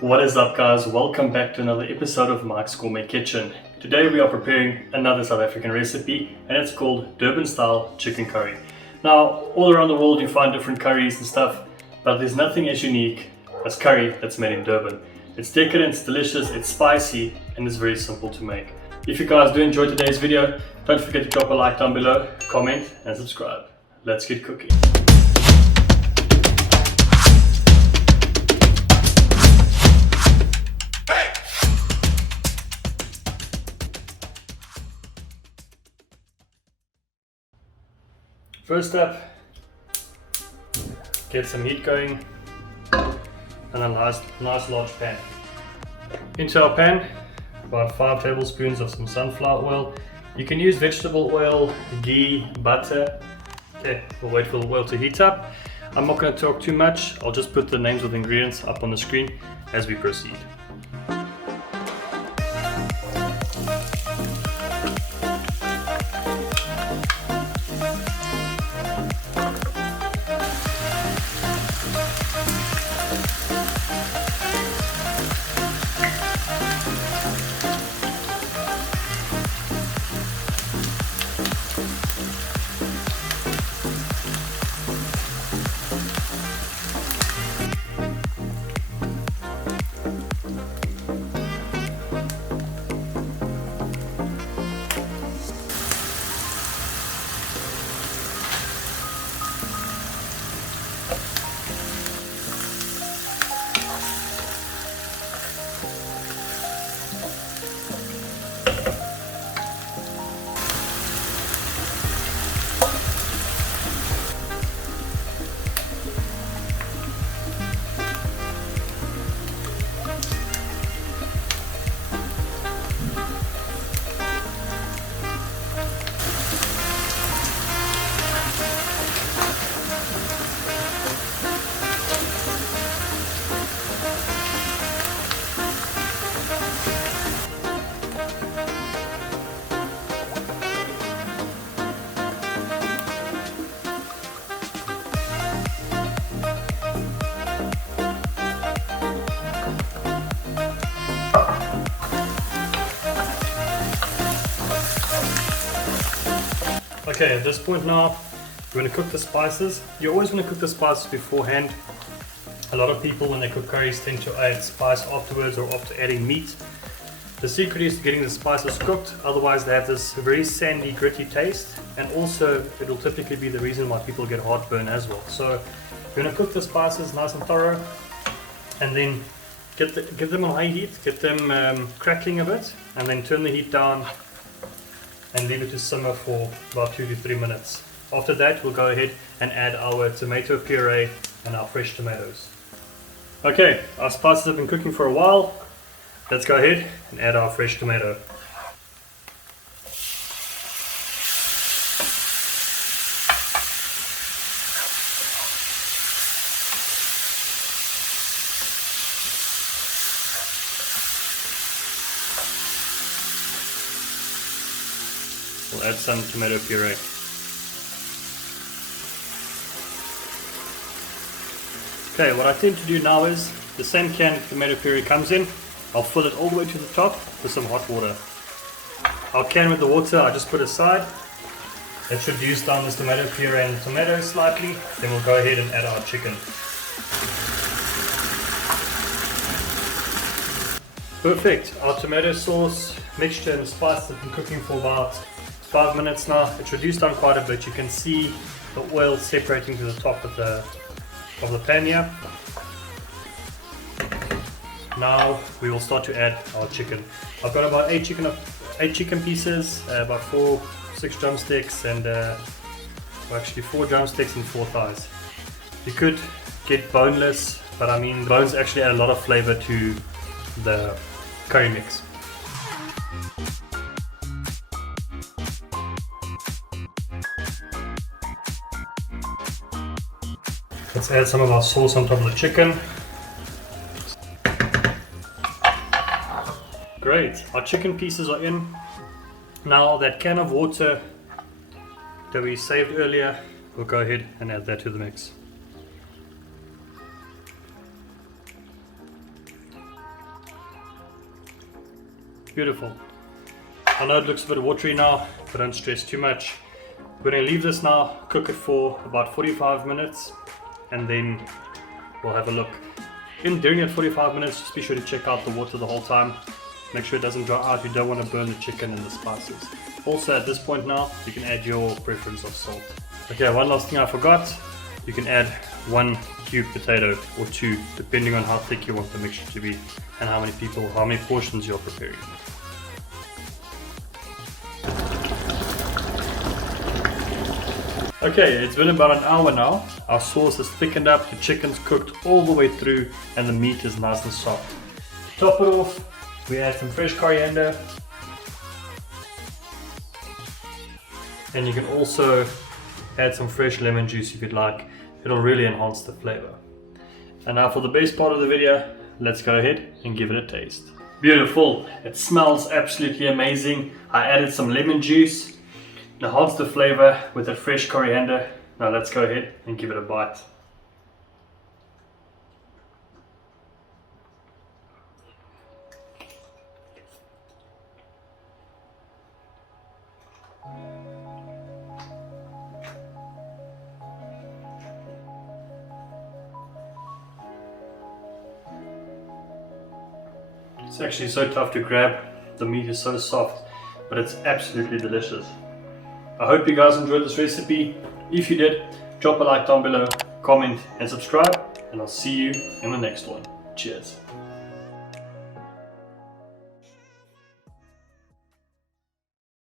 What is up, guys? Welcome back to another episode of Mike's Gourmet Kitchen. Today we are preparing another South African recipe, and it's called Durban style chicken curry. Now, all around the world you find different curries and stuff, but there's nothing as unique as curry that's made in Durban. It's decadent, it's delicious, it's spicy, and it's very simple to make. If you guys do enjoy today's video, don't forget to drop a like down below, comment and subscribe. Let's get cooking. First up, get some heat going and a nice large pan. Into our pan, about 5 tablespoons of some sunflower oil. You can use vegetable oil, ghee, butter. Okay, we'll wait for the oil to heat up. I'm not going to talk too much, I'll just put the names of the ingredients up on the screen as we proceed. Okay, at this point now, we're going to cook the spices. You always want to cook the spices beforehand. A lot of people, when they cook curries, tend to add spice afterwards or after adding meat. The secret is getting the spices cooked, otherwise they have this very sandy, gritty taste, and also it will typically be the reason why people get heartburn as well. So you're going to cook the spices nice and thorough, and then get them on high heat, get them crackling a bit, and then turn the heat down and leave it to simmer for about 2 to 3 minutes. After that, we'll go ahead and add our tomato puree and our fresh tomatoes. Okay, our spices have been cooking for a while. Let's go ahead and add our fresh tomato. We'll add some tomato puree. Okay, what I tend to do now is, the same can of tomato puree comes in, I'll fill it all the way to the top with some hot water. Our can with the water I just put aside. Let's reduce down this tomato puree and the tomatoes slightly, then we'll go ahead and add our chicken. Perfect, our tomato sauce mixture and the spice have been cooking for about 5 minutes now. It's reduced down quite a bit. You can see the oil separating to the top of the pan here. Now we will start to add our chicken. I've got about 8 chicken pieces, about 6 drumsticks, and actually 4 drumsticks and 4 thighs. You could get boneless, but I mean the bones actually add a lot of flavor to the curry mix. Let's add some of our sauce on top of the chicken. Great, our chicken pieces are in. Now that can of water that we saved earlier, we'll go ahead and add that to the mix. beautiful. I know it looks a bit watery now, but don't stress too much. We're going to leave this now, cook it for about 45 minutes, and then we'll have a look. During that 45 minutes, just be sure to check out the water the whole time. Make sure it doesn't dry out. You don't want to burn the chicken and the spices. Also, at this point now, you can add your preference of salt. Okay, one last thing I forgot. You can add 1 cubed potato or 2, depending on how thick you want the mixture to be and how many portions you're preparing. Okay, it's been about an hour now. Our sauce has thickened up, the chicken's cooked all the way through, and the meat is nice and soft. To top it off, we add some fresh coriander. And you can also add some fresh lemon juice if you'd like. It'll really enhance the flavor. And now for the best part of the video, let's go ahead and give it a taste. Beautiful, it smells absolutely amazing. I added some lemon juice. Enhance the flavor with the fresh coriander. Now let's go ahead and give it a bite. It's actually so tough to grab. The meat is so soft, but it's absolutely delicious. I hope you guys enjoyed this recipe. If you did, drop a like down below, comment and subscribe, and I'll see you in the next one. Cheers.